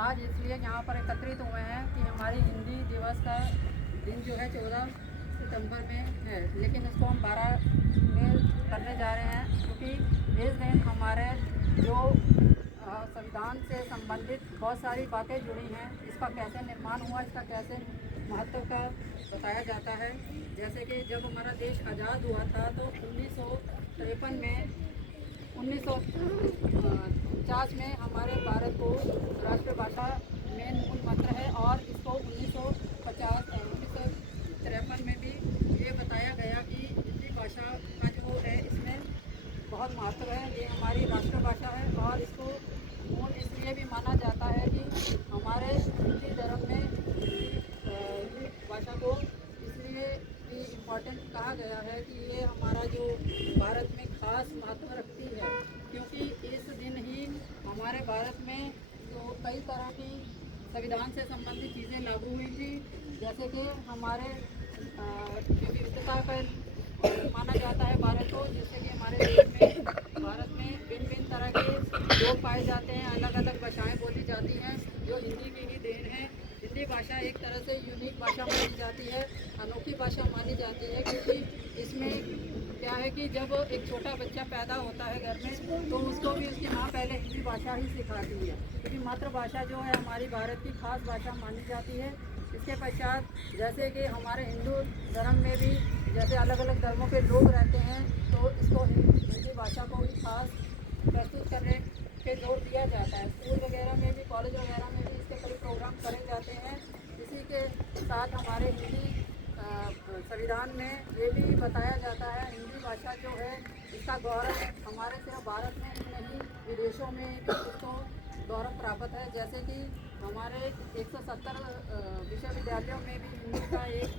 आज इसलिए यहाँ पर एकत्रित हुए हैं कि हमारी हिंदी दिवस का दिन जो है 14 सितंबर में है, लेकिन इसको हम 12 में करने जा रहे हैं क्योंकि इस दिन हमारे जो संविधान से संबंधित बहुत सारी बातें जुड़ी हैं। इसका कैसे निर्माण हुआ, इसका कैसे महत्व का बताया जाता है। जैसे कि जब हमारा देश आज़ाद हुआ था तो 1953 में 1949 में हमारे भारत को राष्ट्रभाषा मेन मूल मंत्र है और इसको 1953 में भी ये बताया गया कि हिंदी भाषा का जो है इसमें बहुत महत्व है। ये हमारी राष्ट्रभाषा है और इसको मूल इसलिए भी माना जाता है कि हमारे हिंदी धर्म में हिंदी भाषा को इसलिए भी इम्पोर्टेंट कहा गया है कि ये हमारा जो भारत में खास महत्व रखती है, क्योंकि इस दिन ही हमारे भारत में जो कई तरह की संविधान से संबंधित चीज़ें लागू हुई थी। जैसे कि हमारे विविधता का माना जाता है भारत को, जिससे कि हमारे देश में भारत में भिन्न भिन्न तरह के लोग पाए जाते हैं, अलग अलग भाषाएं बोली जाती हैं जो हिंदी की ही देन है। हिंदी भाषा एक तरह से यूनिक भाषा मानी जाती है, अनोखी भाषा मानी जाती है, क्योंकि इसमें क्या है कि जब एक छोटा बच्चा पैदा होता है घर में तो उसको भी उसकी माँ पहले हिंदी भाषा ही सिखाती है, क्योंकि मातृभाषा जो है हमारी भारत की खास भाषा मानी जाती है। इसके पश्चात जैसे कि हमारे हिंदू धर्म में भी जैसे अलग अलग धर्मों के लोग रहते हैं तो इसको हिंदी भाषा को भी खास प्रस्तुत करने पे जोर दिया जाता है। स्कूल वगैरह में भी, कॉलेज वगैरह में भी इसके कई प्रोग्राम करे जाते हैं। इसी के साथ हमारे हिंदी संविधान में ये भी बताया जाता है हिंदी भाषा जो है इसका गौरव हमारे सिर्फ भारत में ही नहीं विदेशों में भी इसको गौरव प्राप्त है। जैसे कि हमारे 170 विश्वविद्यालयों में भी हिंदी का एक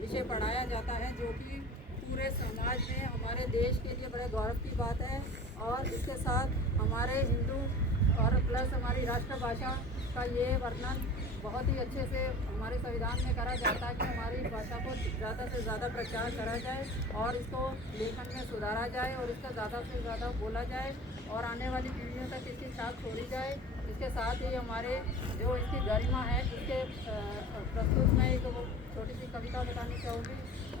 विषय पढ़ाया जाता है, जो कि पूरे समाज में हमारे देश के लिए बड़े गौरव की बात है। और इसके साथ हमारे हिंदू और प्लस हमारी राष्ट्रभाषा का ये वर्णन बहुत ही अच्छे से हमारे संविधान में करा जाता है कि हमारी भाषा को ज़्यादा से ज़्यादा प्रचार करा जाए और इसको लेखन में सुधारा जाए और इसका ज़्यादा से ज़्यादा बोला जाए और आने वाली पीढ़ियों तक इसकी छाप छोड़ी जाए। इसके साथ ही हमारे जो इसकी गरिमा है इसके प्रस्तुत में एक छोटी सी कविता बतानी चाहूँगी।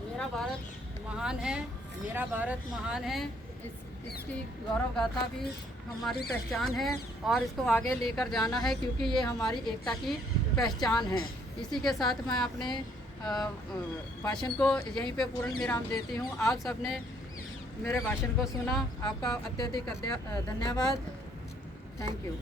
मेरा भारत महान है, मेरा भारत महान है, इसकी गौरव गाथा भी हमारी पहचान है और इसको आगे लेकर जाना है क्योंकि ये हमारी एकता की पहचान है। इसी के साथ मैं अपने भाषण को यहीं पे पूर्ण विराम देती हूँ। आप सबने मेरे भाषण को सुना, आपका अत्यधिक धन्यवाद। Thank you.